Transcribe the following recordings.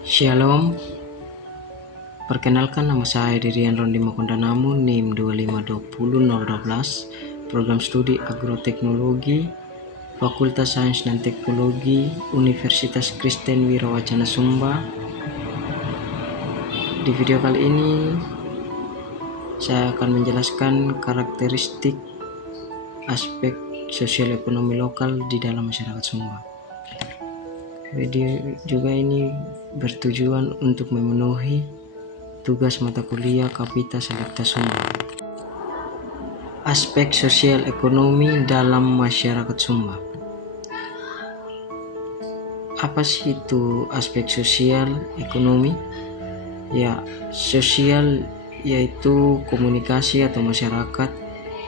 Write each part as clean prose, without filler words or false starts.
Shalom, perkenalkan nama saya Dirian Rondi Makondanamu, NIM 2520012, Program Studi Agroteknologi, Fakultas Sains dan Teknologi, Universitas Kristen Wirawacana Sumba. Di video kali ini saya akan menjelaskan karakteristik aspek sosial ekonomi lokal di dalam masyarakat Sumba. Video juga ini bertujuan untuk memenuhi tugas mata kuliah Kapita Selekta Sumba. Aspek sosial ekonomi dalam masyarakat Sumba. Apa sih itu aspek sosial ekonomi? Ya, sosial yaitu komunikasi atau masyarakat,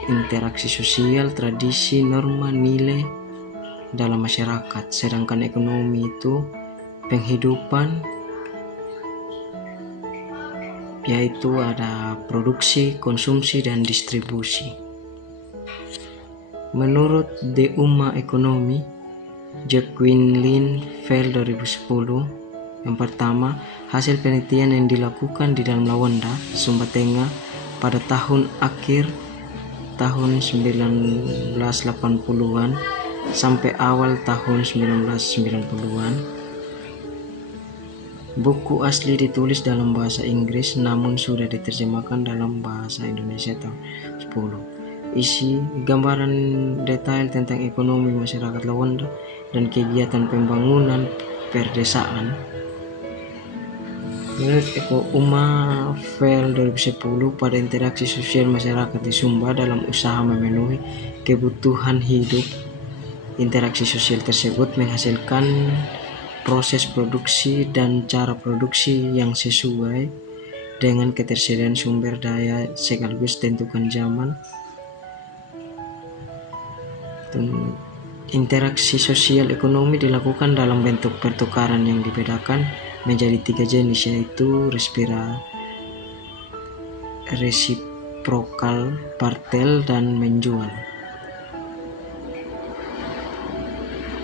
interaksi sosial, tradisi, norma, nilai dalam masyarakat. Sedangkan ekonomi itu penghidupan, yaitu ada produksi, konsumsi, dan distribusi. Menurut De Umma Ekonomi, Jacqueline Fell 2010, yang pertama, hasil penelitian yang dilakukan di dalam Lawanda, Sumba Tengah pada akhir tahun 1980-an sampai awal tahun 1990-an. Buku asli ditulis dalam bahasa Inggris namun sudah diterjemahkan dalam bahasa Indonesia tahun 10. Isi gambaran detail tentang ekonomi masyarakat Lawanda dan kegiatan pembangunan perdesaan. Menurut Umma Fell 2010, pada interaksi sosial masyarakat di Sumba dalam usaha memenuhi kebutuhan hidup, interaksi sosial tersebut menghasilkan proses produksi dan cara produksi yang sesuai dengan ketersediaan sumber daya sekaligus tentukan zaman. Interaksi sosial ekonomi dilakukan dalam bentuk pertukaran yang dibedakan menjadi 3 jenis, yaitu resiprokal, partel, dan menjual.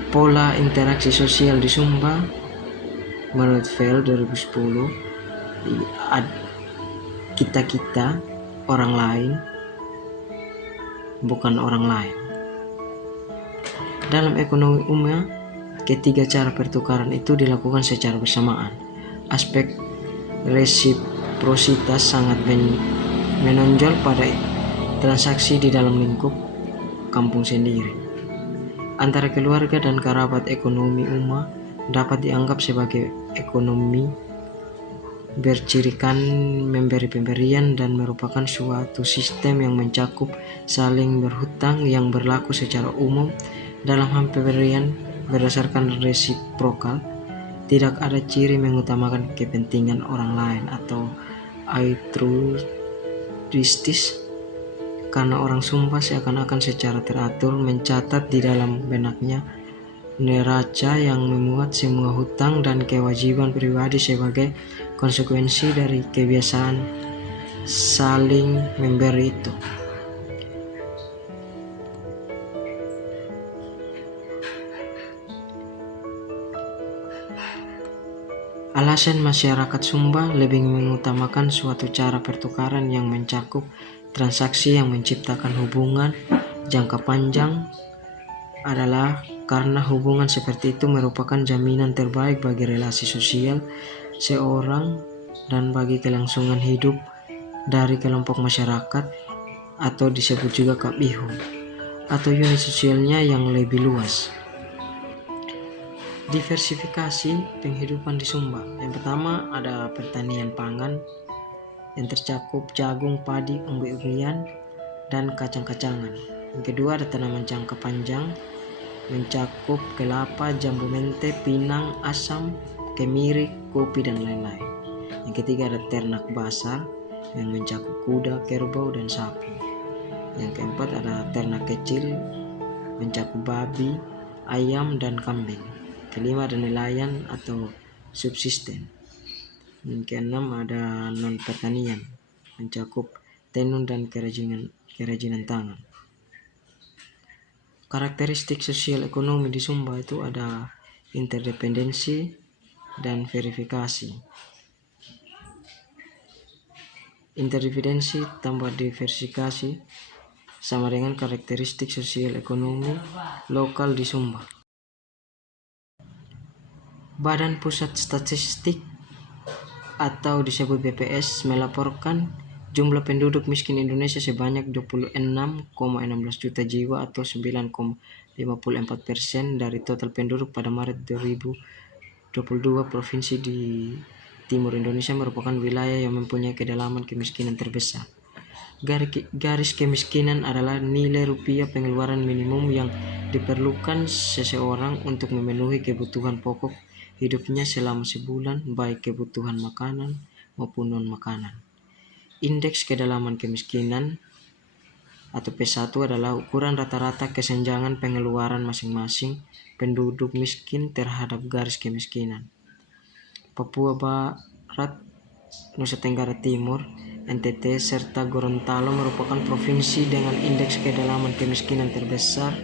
Pola interaksi sosial di Sumba menurut Fell 2010, kita orang lain bukan orang lain. Dalam ekonomi umum, ketiga cara pertukaran itu dilakukan secara bersamaan. Aspek resiprositas sangat menonjol pada transaksi di dalam lingkup kampung sendiri. Antara keluarga dan kerabat, ekonomi umma dapat dianggap sebagai ekonomi bercirikan memberi pemberian dan merupakan suatu sistem yang mencakup saling berhutang yang berlaku secara umum. Dalam hal pemberian berdasarkan resiprokal, tidak ada ciri mengutamakan kepentingan orang lain atau altruistis, karena orang Sumba seakan-akan secara teratur mencatat di dalam benaknya neraca yang memuat semua hutang dan kewajiban pribadi sebagai konsekuensi dari kebiasaan saling memberi itu. Alasan masyarakat Sumba lebih mengutamakan suatu cara pertukaran yang mencakup transaksi yang menciptakan hubungan jangka panjang adalah karena hubungan seperti itu merupakan jaminan terbaik bagi relasi sosial seorang dan bagi kelangsungan hidup dari kelompok masyarakat, atau disebut juga KAPIHU, atau unit sosialnya yang lebih luas. Diversifikasi penghidupan di Sumba. Yang pertama ada pertanian pangan yang tercakup jagung, padi, umbi-umbian, dan kacang-kacangan. Yang kedua ada tanaman jangka panjang mencakup kelapa, jambu mente, pinang, asam, kemiri, kopi, dan lain-lain. Yang ketiga ada ternak basar yang mencakup kuda, kerbau, dan sapi. Yang keempat ada ternak kecil mencakup babi, ayam, dan kambing. Kelima ada nelayan atau subsisten. Yang keenam ada non pertanian mencakup tenun dan kerajinan tangan. Karakteristik sosial ekonomi di Sumba itu ada interdependensi, dan verifikasi. Interdependensi tambah diversifikasi sama dengan karakteristik sosial ekonomi lokal di Sumba. Badan Pusat Statistik atau disebut BPS melaporkan jumlah penduduk miskin Indonesia sebanyak 26,16 juta jiwa atau 9,54% dari total penduduk pada Maret 2022. Provinsi di Timur Indonesia merupakan wilayah yang mempunyai kedalaman kemiskinan terbesar. Garis kemiskinan adalah nilai rupiah pengeluaran minimum yang diperlukan seseorang untuk memenuhi kebutuhan pokok hidupnya selama sebulan, baik kebutuhan makanan maupun non-makanan. Indeks kedalaman kemiskinan atau P1 adalah ukuran rata-rata kesenjangan pengeluaran masing-masing penduduk miskin terhadap garis kemiskinan. Papua Barat, Nusa Tenggara Timur, NTT, serta Gorontalo merupakan provinsi dengan indeks kedalaman kemiskinan terbesar.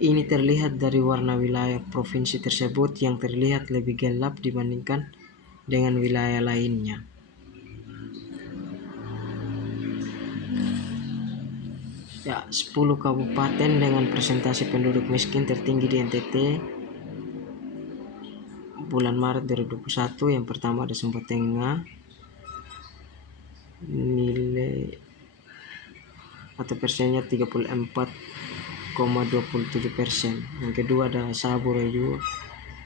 Ini terlihat dari warna wilayah provinsi tersebut yang terlihat lebih gelap dibandingkan dengan wilayah lainnya. Ya, 10 kabupaten dengan presentasi penduduk miskin tertinggi di NTT bulan Maret 2021. Yang pertama ada Sumba Tengah, nilai atau persennya 34,27%. Yang kedua ada Sabu Rejo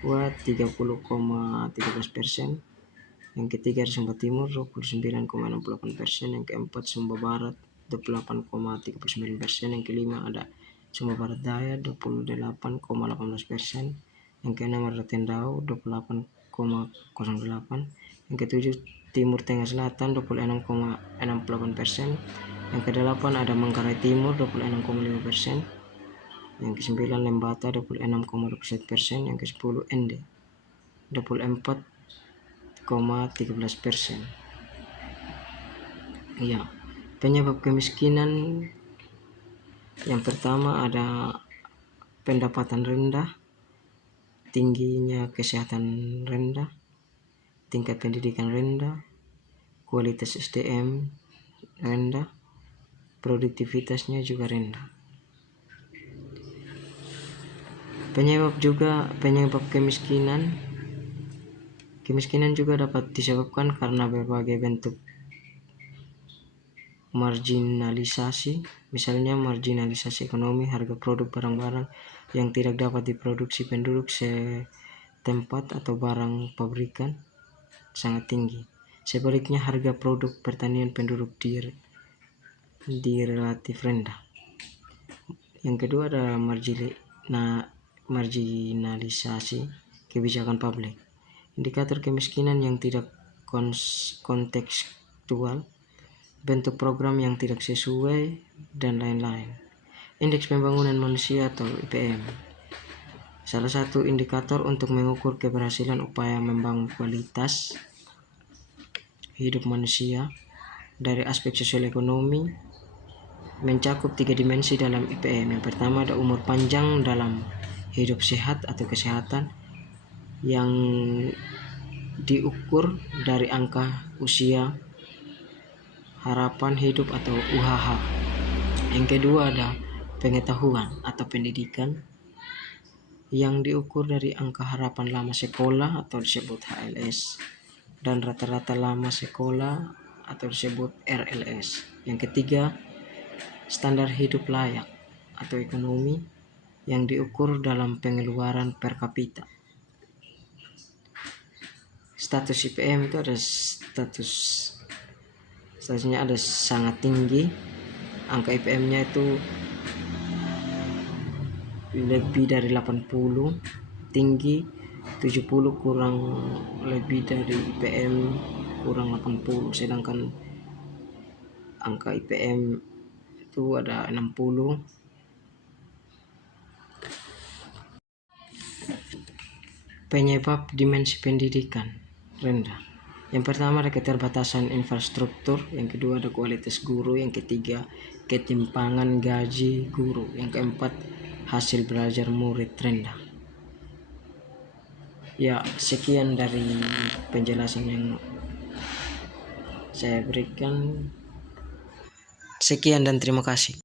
30,13%. Yang ketiga ada Sumba Timur 29,68%. Yang keempat Sumba Barat 28,39%. Yang kelima ada Sumba Barat Daya 28,18%. Yang keenam ada Tendau 28,08%. Yang ketujuh Timur Tengah Selatan 26,68%. Yang kedelapan ada Manggarai Timur 26,5%. Yang kesembilan Lembata 26,21%. Yang ke-10 Ende 24,13%. Ya, penyebab kemiskinan yang pertama ada pendapatan rendah, tingginya kesehatan rendah, tingkat pendidikan rendah, kualitas SDM rendah, produktivitasnya juga rendah. Penyebab kemiskinan juga dapat disebabkan karena berbagai bentuk marginalisasi, misalnya marginalisasi ekonomi, harga produk barang-barang yang tidak dapat diproduksi penduduk setempat atau barang pabrikan sangat tinggi. Sebaliknya harga produk pertanian penduduk di relatif rendah. Yang kedua ada marginalisasi kebijakan publik. Indikator kemiskinan yang tidak kontekstual, bentuk program yang tidak sesuai, dan lain-lain. Indeks pembangunan manusia atau IPM. Salah satu indikator untuk mengukur keberhasilan upaya membangun kualitas hidup manusia dari aspek sosial ekonomi mencakup 3 dimensi dalam IPM. Yang pertama ada umur panjang dalam hidup sehat atau kesehatan yang diukur dari angka usia harapan hidup atau UHH. Yang kedua ada pengetahuan atau pendidikan yang diukur dari angka harapan lama sekolah atau disebut HLS dan rata-rata lama sekolah atau disebut RLS. Yang ketiga standar hidup layak atau ekonomi yang diukur dalam pengeluaran per kapita. Status IPM itu ada statusnya ada sangat tinggi, angka IPM-nya itu lebih dari 80, tinggi 70 kurang lebih dari IPM kurang 80, sedangkan angka IPM itu ada 60. Penyebab dimensi pendidikan rendah. Yang pertama ada keterbatasan infrastruktur, yang kedua ada kualitas guru, yang ketiga ketimpangan gaji guru, yang keempat hasil belajar murid rendah. Ya, sekian dari penjelasan yang saya berikan. Sekian dan terima kasih.